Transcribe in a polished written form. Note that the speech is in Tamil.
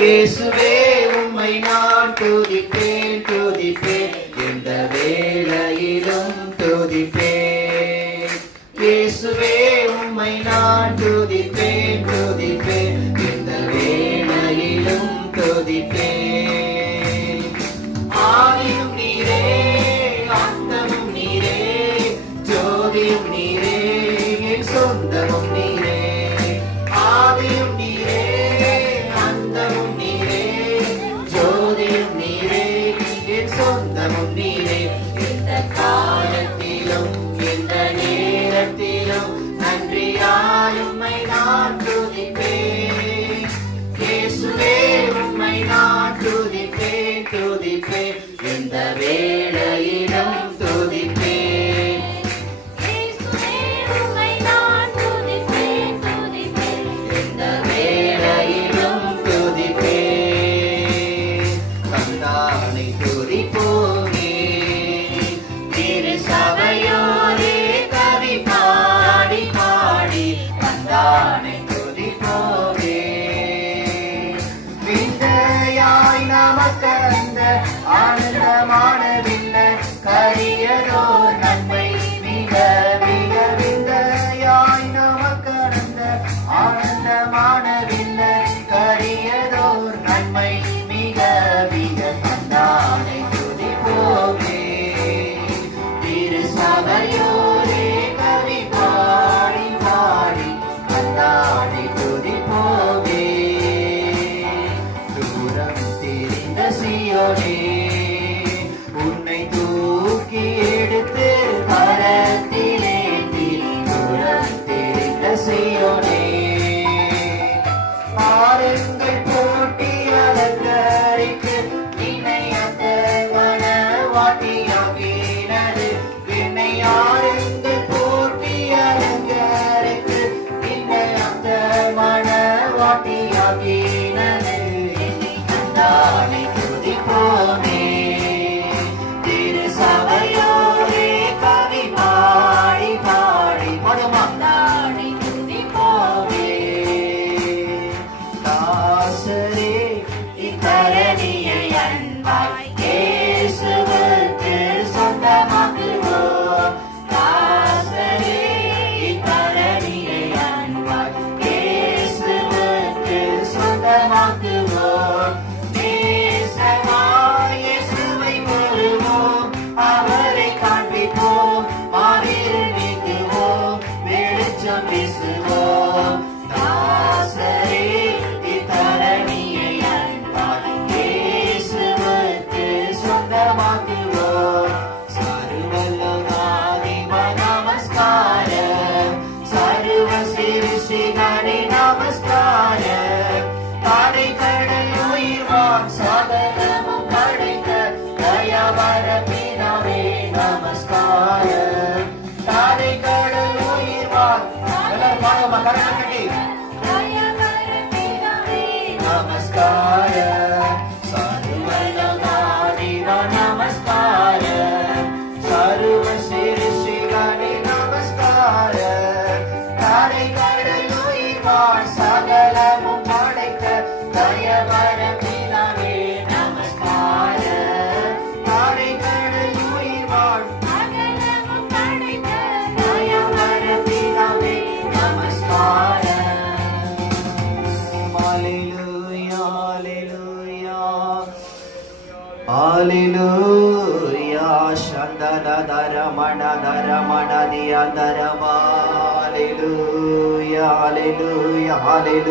இயேசுவே உம்மை நான் துதிப்பேன் துதிப்பேன் எந்த வேளையிலும் துதிப்பேன். இயேசுவே உம்மை நான் துதிப்பேன் துதிப்பேன் எந்த வேளையிலும் துதிப்பேன். ஆதியும் நீரே அந்தமும் நீரே ஜோதியும் நீரே என் சொந்தமும் நீரே. ஆதியும் நீரே அந்தமும் நீரே ஜோதியும் நீரே என் சொந்தமும் நீரே. எந்த காலத்திலும் எந்த நேரத்திலும் நன்றியால் உம்மை நான் துதிப்பேன். இயேசுவே உம்மை நான் துதிப்பேன் துதிப்பேன் எந்த வேளையிலும் துதிப்பேன். இயேசுவே உம்மை நான் துதிப்பேன் துதிப்பேன் எந்த வேளையிலும் துதிப்பேன். தந்தானை துதிப்போமே திரு சபையோரே கவி பாடி பாடி தந்தானை துதிப்போமே. விந்தையாய் நமக்கந்த ஆனந்தமானவில்லை கரியதோர் நன்மை மிக மிக. விந்தையாய் நமக்கந்த ஆனந்தமானவில்லை கரியதோர் நன்மை மிக மிக. தந்தானை துதிப்போமே திரு சபையோரே கவி பாடி பாடி தந்தானை துதிப்போமே. தூரம் தெரிந்த சீயோனே உன்னை தூக்கி எடுத்து கரத்திலேந்தி. தூரம் தெரிந்த சீயோனே பாருங்கள் போட்டி அலங்கரித்து நினை அந்த மனவாட்டியாகினது. வினை ஆருங்கள் போட்டி அலங்கரித்து நினை அந்த மனவாட்டியாகினது. தந்தானை துதிப்போமே திரு சபையோரே கவி பாடி பாடி படுமா. தந்தானை துதிப்போமே. தாசரே இத்தரணியை அன்பாய் இயேசுவுக்கு சொந்தமாக்குவோம். தாசரே இத்தரணியை அன்பாய் இயேசுவுக்கு சொந்தமாக்குவோம். நேசமாய் இயேசுவை பெறுவோம், அவரை காண்பிப்போம், மாறில் நீக்குவோம், வெளிச்சம் வீசுவோம். தாசரே இத்தரணியை அன்பாய் இயேசுவுக்கு சொந்தமாக்குவோம். சர்வலோகாதிப நமஸ்காரம், சர்வ சிருஷ்டிகனே நமஸ்காரம். தானை கடல் உயிர்வான் சகலமும் படைத்த தயவர பிதாவே நமஸ்காரம். தானை கடல் உயிர்வான் எல்லாரும் பாடுமா கரகட்டி தயவர பிதாவே நமஸ்காரம். சர்வலோகாதிப நமஸ்காரம், சர்வ சிருஷ்டிகனே நமஸ்காரம். தானை கடல் உயிர்வான் சகலமும் படைத்த தயவர பிதாவே நமஸ்காரம். தானை கடல் உயிர்வான் சகலமும் படைத்த தயவர பிதாவே நமஸ்காரம். Hallelujah, hallelujah, hallelujah. Shandana dharamana dharamana diyandarama. Hallelujah, hallelujah, hallelujah.